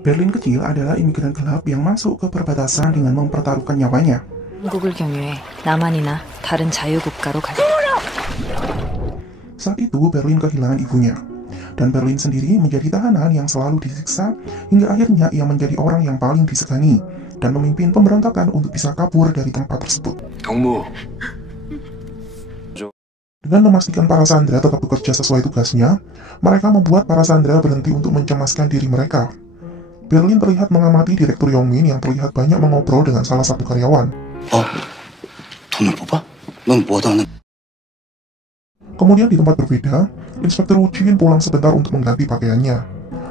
Berlin kecil adalah imigran gelap yang masuk ke perbatasan dengan mempertaruhkan nyawanya. 한국을 경유해 남한이나 다른 자유국가로 가게. Saat itu Berlin kehilangan ibunya, dan Berlin sendiri menjadi tahanan yang selalu disiksa hingga akhirnya ia menjadi orang yang paling disegani dan memimpin pemberontakan untuk bisa kabur dari tempat tersebut. 경무. Dengan memastikan para sandera tetap bekerja sesuai tugasnya, mereka membuat para sandera berhenti untuk mencemaskan diri mereka. Berlin terlihat mengamati Direktur Yongmin yang terlihat banyak mengobrol dengan salah satu karyawan. 돈을 뽑아? 넌 뭐하다 하는? Kemudian di tempat berbeda, Inspektur Wu Jin pulang sebentar untuk mengganti pakaiannya.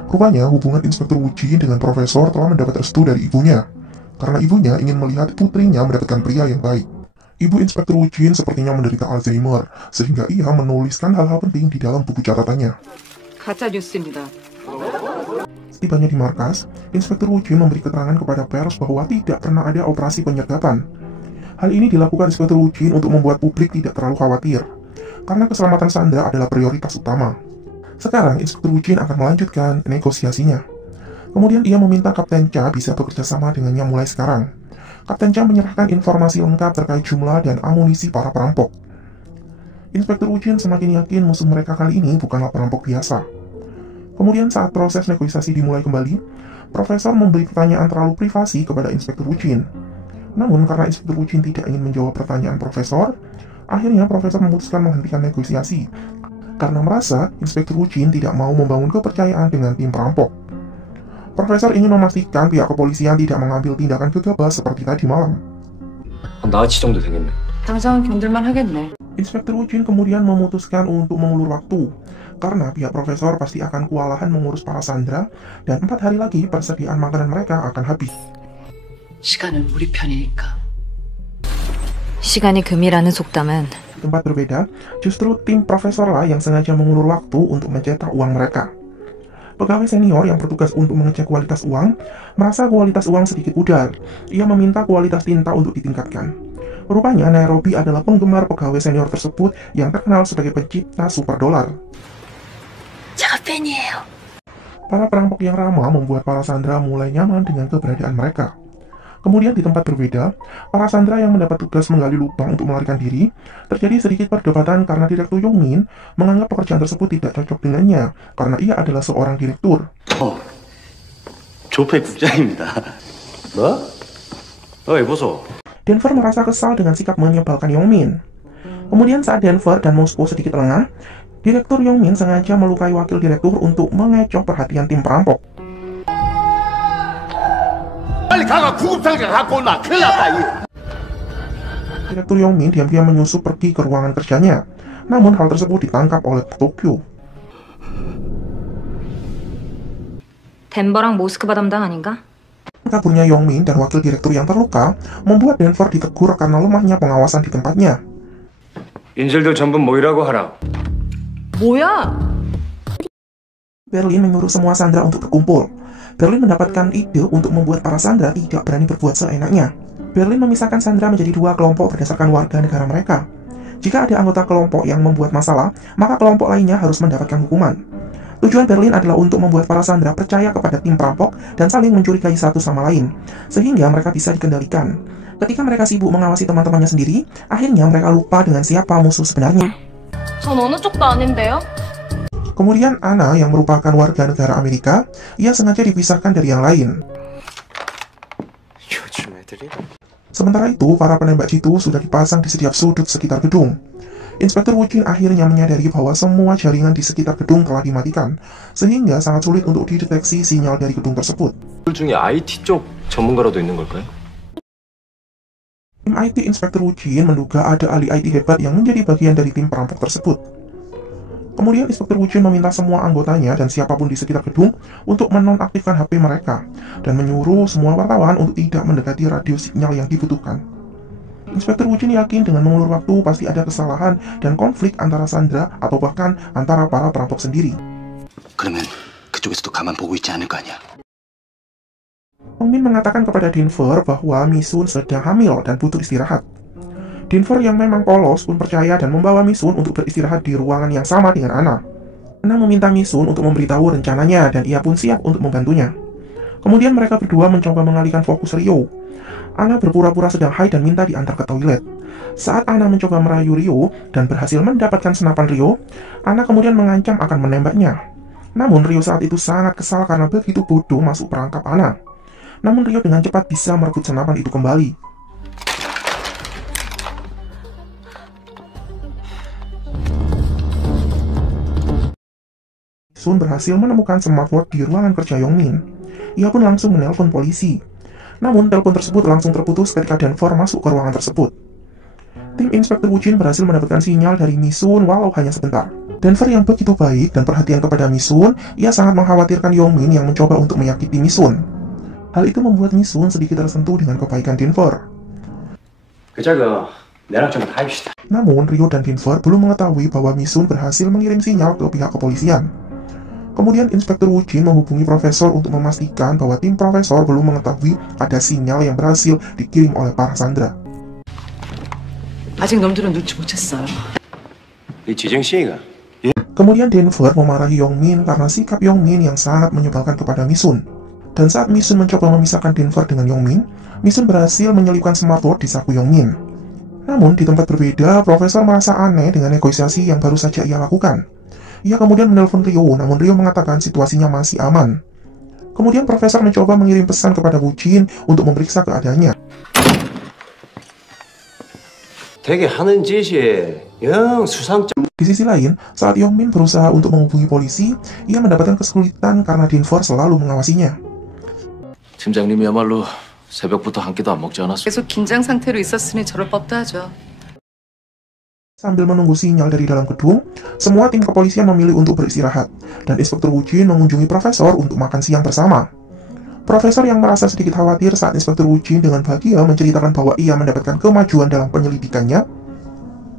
Rupanya hubungan Inspektur Wu Jin dengan Profesor telah mendapat restu dari ibunya, karena ibunya ingin melihat putrinya mendapatkan pria yang baik. Ibu Inspektur Wu Jin sepertinya menderita Alzheimer, sehingga ia menuliskan hal-hal penting di dalam buku catatannya. 가짜 뉴스입니다. Setibanya di markas, Inspektur Wu Jin memberi keterangan kepada pers bahwa tidak pernah ada operasi penyergapan. Hal ini dilakukan Inspektur Wu Jin untuk membuat publik tidak terlalu khawatir, karena keselamatan sandera adalah prioritas utama. Sekarang, Inspektur Wu Jin akan melanjutkan negosiasinya. Kemudian ia meminta Kapten Cha bisa bekerja sama dengannya mulai sekarang. Kapten Cha menyerahkan informasi lengkap terkait jumlah dan amunisi para perampok. Inspektur Wu Jin semakin yakin musuh mereka kali ini bukanlah perampok biasa. Kemudian saat proses negosiasi dimulai kembali, Profesor memberi pertanyaan terlalu privasi kepada Inspektur Wu Jin. Namun karena Inspektur Wu Jin tidak ingin menjawab pertanyaan Profesor, akhirnya Profesor memutuskan menghentikan negosiasi karena merasa Inspektur Wu Jin tidak mau membangun kepercayaan dengan tim perampok. Profesor ingin memastikan pihak kepolisian tidak mengambil tindakan gegabah seperti tadi malam. 나치 정도 되겠네. 당장은 견딜만 하겠네. Inspektur Wu Jin kemudian memutuskan untuk mengulur waktu, karena pihak Profesor pasti akan kewalahan mengurus para sandera, dan 4 hari lagi persediaan makanan mereka akan habis. 시간은 우리 편이니까. 시간이 금이라는 속담은 Di tempat berbeda, justru tim Profesor lah yang sengaja mengulur waktu untuk mencetak uang mereka. Pegawai senior yang bertugas untuk mengecek kualitas uang, merasa kualitas uang sedikit pudar. Ia meminta kualitas tinta untuk ditingkatkan. Rupanya Nairobi adalah penggemar pegawai senior tersebut yang terkenal sebagai pencipta super dolar. 제가 팬이에요. Para perampok yang ramah membuat para sandera mulai nyaman dengan keberadaan mereka. Kemudian di tempat berbeda, para sandera yang mendapat tugas menggali lubang untuk melarikan diri, terjadi sedikit perdebatan karena Direktur Yongmin menganggap pekerjaan tersebut tidak cocok dengannya, karena ia adalah seorang direktur. 조폐 국장입니다. 뭐? 왜 보소? Denver merasa kesal dengan sikap menyebalkan Yongmin. Kemudian saat Denver dan Moskow sedikit lengah, Direktur Yongmin sengaja melukai wakil direktur untuk mengecoh perhatian tim perampok. 빨리 가가 구급상자 갖고 온나. 큰일 났다 이. Direktur Yongmin diam-diam menyusup pergi ke ruangan kerjanya. Namun hal tersebut ditangkap oleh Tokyo. 덴버랑 모스크바 담당 아닌가? Kaburnya Yongmin dan wakil direktur yang terluka membuat Denver ditegur karena lemahnya pengawasan di tempatnya. 인질들 전부 모이라고 하라. 뭐야? Berlin menyuruh semua sandera untuk berkumpul. Berlin mendapatkan ide untuk membuat para sandera tidak berani berbuat seenaknya. Berlin memisahkan sandera menjadi 2 kelompok berdasarkan warga negara mereka. Jika ada anggota kelompok yang membuat masalah, maka kelompok lainnya harus mendapatkan hukuman. Tujuan Berlin adalah untuk membuat para sandera percaya kepada tim perampok dan saling mencurigai satu sama lain, sehingga mereka bisa dikendalikan. Ketika mereka sibuk mengawasi teman-temannya sendiri, akhirnya mereka lupa dengan siapa musuh sebenarnya. 전 어느 쪽도 아닌데요? Kemudian Anna yang merupakan warga negara Amerika, ia sengaja dipisahkan dari yang lain. 요즘 애들이. Sementara itu, para penembak jitu sudah dipasang di setiap sudut sekitar gedung. Inspektur Wu Jin akhirnya menyadari bahwa semua jaringan di sekitar gedung telah dimatikan, sehingga sangat sulit untuk dideteksi sinyal dari gedung tersebut. 중에 IT 쪽 전문가라도 있는 걸까요? Tim IT Inspektur Wu Jin menduga ada ahli IT hebat yang menjadi bagian dari tim perampok tersebut. Kemudian Inspektur Wu Jin meminta semua anggotanya dan siapapun di sekitar gedung untuk menonaktifkan HP mereka dan menyuruh semua wartawan untuk tidak mendekati radio sinyal yang dibutuhkan. Inspektur Wu Jin yakin dengan mengulur waktu pasti ada kesalahan dan konflik antara sandera atau bahkan antara para perampok sendiri. 그러면 그쪽에서도 가만 보고 있지 않을 거 아니야. Min mengatakan kepada Denver bahwa Misun sedang hamil dan butuh istirahat. Denver yang memang polos pun percaya dan membawa Misun untuk beristirahat di ruangan yang sama dengan Anna. Anna meminta Misun untuk memberitahu rencananya dan ia pun siap untuk membantunya. Kemudian mereka berdua mencoba mengalihkan fokus Rio. Ana berpura-pura sedang haid dan minta diantar ke toilet. Saat Ana mencoba merayu Rio dan berhasil mendapatkan senapan Rio, Ana kemudian mengancam akan menembaknya. Namun Rio saat itu sangat kesal karena begitu bodoh masuk perangkap Ana. Namun Rio dengan cepat bisa merebut senapan itu kembali. Sun berhasil menemukan smartwatch di ruangan kerja Yongmin. Ia pun langsung menelpon polisi. Namun telepon tersebut langsung terputus ketika Denver masuk ke ruangan tersebut. Tim Inspektur Wujin berhasil mendapatkan sinyal dari Misun walau hanya sebentar. Denver yang begitu baik dan perhatian kepada Misun, ia sangat mengkhawatirkan Yongmin yang mencoba untuk menyakiti Misun. Hal itu membuat Misun sedikit tersentuh dengan kebaikan Denver. Namun Rio dan Denver belum mengetahui bahwa Misun berhasil mengirim sinyal ke pihak kepolisian. Kemudian Inspektur Wujin menghubungi Profesor untuk memastikan bahwa tim Profesor belum mengetahui ada sinyal yang berhasil dikirim oleh para sandera. 아직 놈들은 눈치 못 챘어요. 이 지정 씨가 Kemudian Denver memarahi Yongmin karena sikap Yongmin yang sangat menyebalkan kepada Misun. Dan saat Misun mencoba memisahkan Denver dengan Yongmin, Misun berhasil menyelipkan smartwatch di saku Yongmin. Namun di tempat berbeda, Profesor merasa aneh dengan negosiasi yang baru saja ia lakukan. Ia kemudian menelpon Rio, namun Rio mengatakan situasinya masih aman. Kemudian Profesor mencoba mengirim pesan kepada Wujin untuk memeriksa keadaannya. 되게 하는 짓이 영 수상점. Di sisi lain, saat Yongmin berusaha untuk menghubungi polisi, ia mendapatkan kesulitan karena Denver selalu mengawasinya. 팀장님이야말로 새벽부터 한 끼도 안 먹지 않았어. 계속 긴장 상태로 있었으니 저럴 법도 하죠. Sambil menunggu sinyal dari dalam gedung, semua tim kepolisian memilih untuk beristirahat, dan Inspektur Wujin mengunjungi Profesor untuk makan siang bersama. Profesor yang merasa sedikit khawatir saat Inspektur Wujin dengan bahagia menceritakan bahwa ia mendapatkan kemajuan dalam penyelidikannya.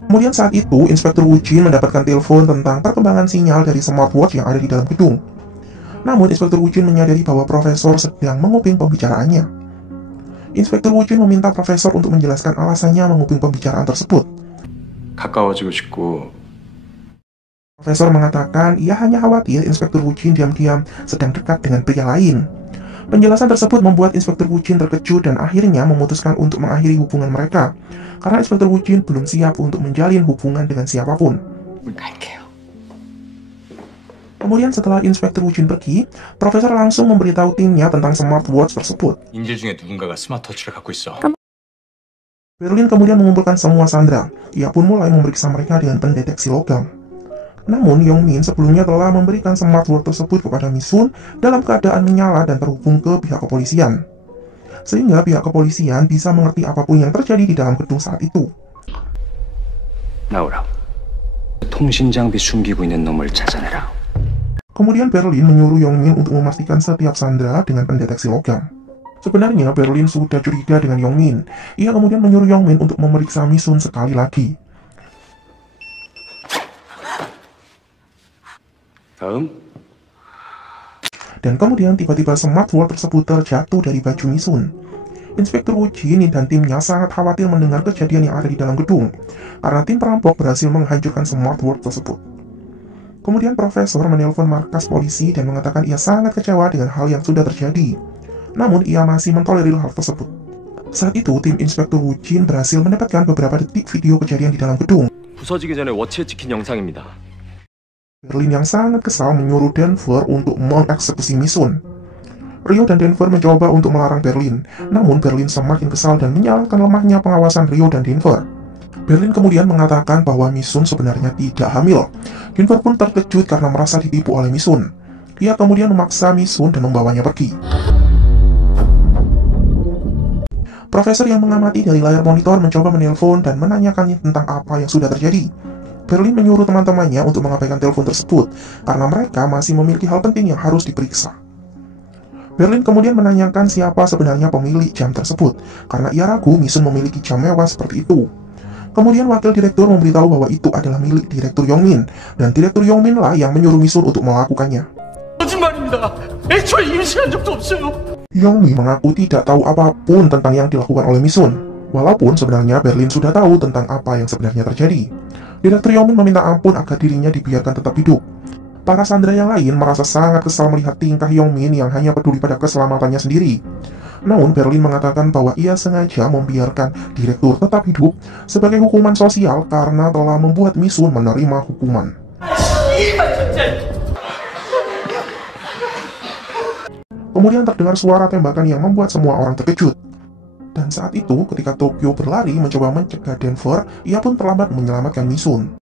Kemudian saat itu, Inspektur Wujin mendapatkan telepon tentang perkembangan sinyal dari smartwatch yang ada di dalam gedung. Namun, Inspektur Wujin menyadari bahwa Profesor sedang menguping pembicaraannya. Inspektur Wujin meminta Profesor untuk menjelaskan alasannya menguping pembicaraan tersebut. 가까워지고 싶고. Profesor mengatakan ia hanya khawatir Inspektur Wujin diam-diam sedang dekat dengan pria lain. Penjelasan tersebut membuat Inspektur Wujin terkejut dan akhirnya memutuskan untuk mengakhiri hubungan mereka, karena Inspektur Wujin belum siap untuk menjalin hubungan dengan siapapun. Kemudian setelah Inspektur Wujin pergi, Profesor langsung memberitahu timnya tentang smartwatch tersebut. 인질 중에 누군가가 스마트워치를 갖고 있어. Berlin kemudian mengumpulkan semua sandera. Ia pun mulai memeriksa mereka dengan pendeteksi logam. Namun, Yongmin sebelumnya telah memberikan smartwatch tersebut kepada Misun dalam keadaan menyala dan terhubung ke pihak kepolisian. Sehingga pihak kepolisian bisa mengerti apapun yang terjadi di dalam gedung saat itu. 나오라. 통신 장비 숨기고 있는 놈을 찾아내라. Kemudian Berlin menyuruh Yongmin untuk memastikan setiap sandera dengan pendeteksi logam. Sebenarnya Berlin sudah curiga dengan Yongmin. Ia kemudian menyuruh Yongmin untuk memeriksa Misun sekali lagi. Dan kemudian tiba-tiba smartwatch tersebut terjatuh dari baju Misun. Inspektur Wujin dan timnya sangat khawatir mendengar kejadian yang ada di dalam gedung, karena tim perampok berhasil menghancurkan smartwatch tersebut. Kemudian Profesor menelpon markas polisi dan mengatakan ia sangat kecewa dengan hal yang sudah terjadi. Namun ia masih mentolerir hal tersebut. Saat itu, tim Inspektur Wujin berhasil mendapatkan beberapa detik video kejadian di dalam gedung. 부서지기 전에 워치에 찍힌 영상입니다. Berlin yang sangat kesal menyuruh Denver untuk mengeksekusi Misun. Rio dan Denver mencoba untuk melarang Berlin, namun Berlin semakin kesal dan menyalahkan lemahnya pengawasan Rio dan Denver. Berlin kemudian mengatakan bahwa Misun sebenarnya tidak hamil. Denver pun terkejut karena merasa ditipu oleh Misun. Ia kemudian memaksa Misun dan membawanya pergi. Profesor yang mengamati dari layar monitor mencoba menelpon dan menanyakannya tentang apa yang sudah terjadi. Berlin menyuruh teman-temannya untuk mengabaikan telepon tersebut, karena mereka masih memiliki hal penting yang harus diperiksa. Berlin kemudian menanyakan siapa sebenarnya pemilik jam tersebut, karena ia ragu Misun memiliki jam mewah seperti itu. Kemudian wakil direktur memberitahu bahwa itu adalah milik Direktur Yongmin, dan Direktur Yongmin lah yang menyuruh Misun untuk melakukannya. 거짓말입니다. 애초에 임시한 적도 없어요. Yongmin mengaku tidak tahu apapun tentang yang dilakukan oleh Misun, walaupun sebenarnya Berlin sudah tahu tentang apa yang sebenarnya terjadi. Direktur Yongmin meminta ampun agar dirinya dibiarkan tetap hidup. Para sandera yang lain merasa sangat kesal melihat tingkah Yongmin yang hanya peduli pada keselamatannya sendiri. Namun Berlin mengatakan bahwa ia sengaja membiarkan direktur tetap hidup sebagai hukuman sosial karena telah membuat Misun menerima hukuman. Kemudian terdengar suara tembakan yang membuat semua orang terkejut. Dan saat itu, ketika Tokyo berlari mencoba mencegah Denver, ia pun terlambat menyelamatkan Misun.